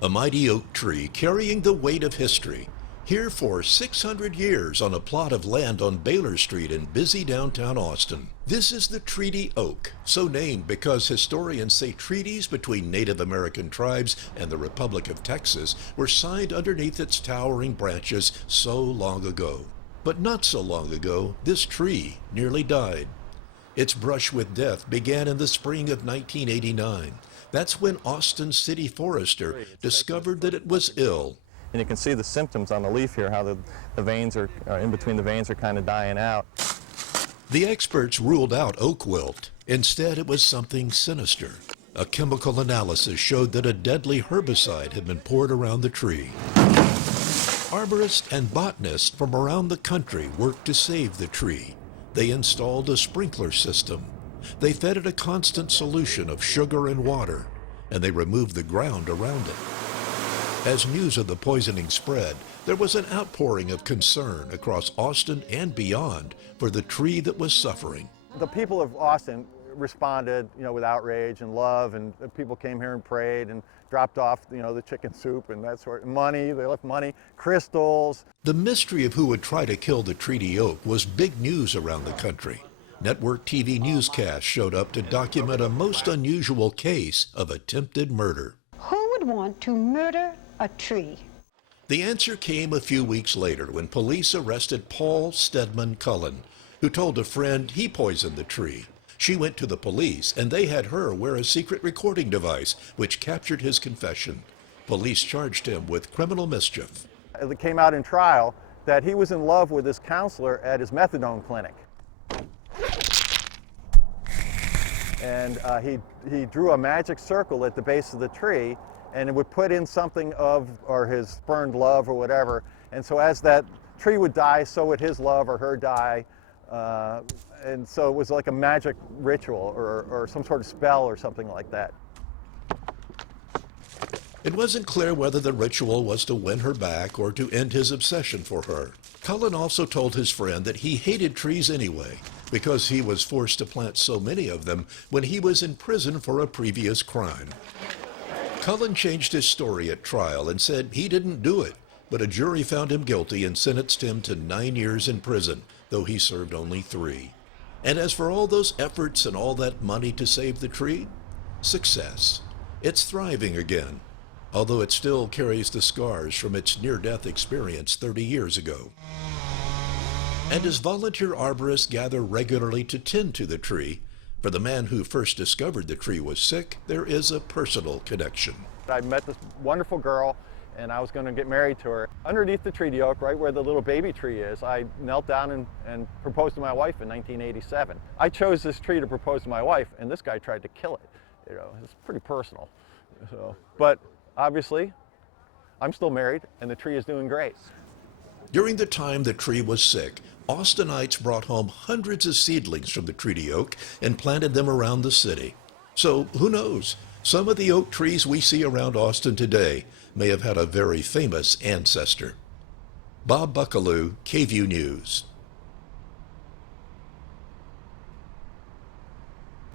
A mighty oak tree carrying the weight of history, here for 600 years on a plot of land on Baylor Street in busy downtown Austin. This is the Treaty Oak, so named because historians say treaties between Native American tribes and the Republic of Texas were signed underneath its towering branches so long ago. But not so long ago, this tree nearly died. Its brush with death began in the spring of 1989. That's when Austin's city forester discovered that it was ill. And you can see the symptoms on the leaf here, how the veins are, in between the veins are kind of dying out. The experts ruled out oak wilt. Instead, it was something sinister. A chemical analysis showed that a deadly herbicide had been poured around the tree. Arborists and botanists from around the country worked to save the tree. They installed a sprinkler system. They fed it a constant solution of sugar and water, and they removed the ground around it. As news of the poisoning spread, there was an outpouring of concern across Austin and beyond for the tree that was suffering. The people of Austin responded, with outrage and love, and people came here and prayed and dropped off, the chicken soup and that sort of money. They left money, crystals. The mystery of who would try to kill the treaty oak was big news around the country. Network TV newscasts showed up to document a most unusual case of attempted murder. Who would want to murder a tree? The answer came a few weeks later when police arrested Paul Stedman Cullen, who told a friend he poisoned the tree. She went to the police, and they had her wear a secret recording device, which captured his confession. Police charged him with criminal mischief. It came out in trial that he was in love with his counselor at his methadone clinic. And he drew a magic circle at the base of the tree, and it would put in something of, or his burned love or whatever. And so as that tree would die, so would his love or her die. And so it was like a magic ritual or some sort of spell or something like that. It wasn't clear whether the ritual was to win her back or to end his obsession for her. Cullen also told his friend that he hated trees anyway, because he was forced to plant so many of them when he was in prison for a previous crime. Cullen changed his story at trial and said he didn't do it, but a jury found him guilty and sentenced him to 9 years in prison, though he served only 3. And as for all those efforts and all that money to save the tree, success. It's thriving again, although it still carries the scars from its near-death experience 30 years ago. And as volunteer arborists gather regularly to tend to the tree, for the man who first discovered the tree was sick, there is a personal connection. I met this wonderful girl, and I was going to get married to her. Underneath the treaty oak, right where the little baby tree is, I knelt down and proposed to my wife in 1987. I chose this tree to propose to my wife, and this guy tried to kill it. It's pretty personal. But obviously, I'm still married, and the tree is doing great. During the time the tree was sick, Austinites brought home hundreds of seedlings from the treaty oak and planted them around the city. So who knows? Some of the oak trees we see around Austin today may have had a very famous ancestor. Bob Buckaloo, KVUE News.